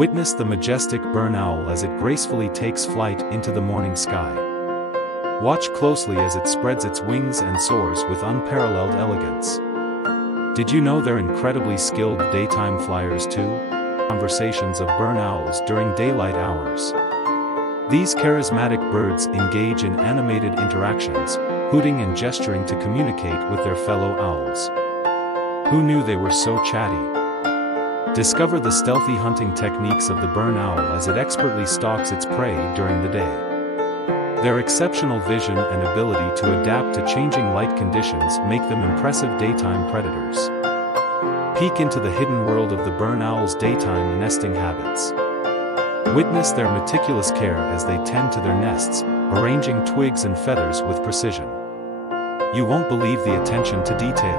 Witness the majestic burn owl as it gracefully takes flight into the morning sky. Watch closely as it spreads its wings and soars with unparalleled elegance. Did you know they're incredibly skilled daytime flyers too? Conversations of burn owls during daylight hours. These charismatic birds engage in animated interactions, hooting and gesturing to communicate with their fellow owls. Who knew they were so chatty? Discover the stealthy hunting techniques of the burn owl as it expertly stalks its prey during the day. Their exceptional vision and ability to adapt to changing light conditions make them impressive daytime predators. Peek into the hidden world of the burn owl's daytime nesting habits. Witness their meticulous care as they tend to their nests, arranging twigs and feathers with precision. You won't believe the attention to detail.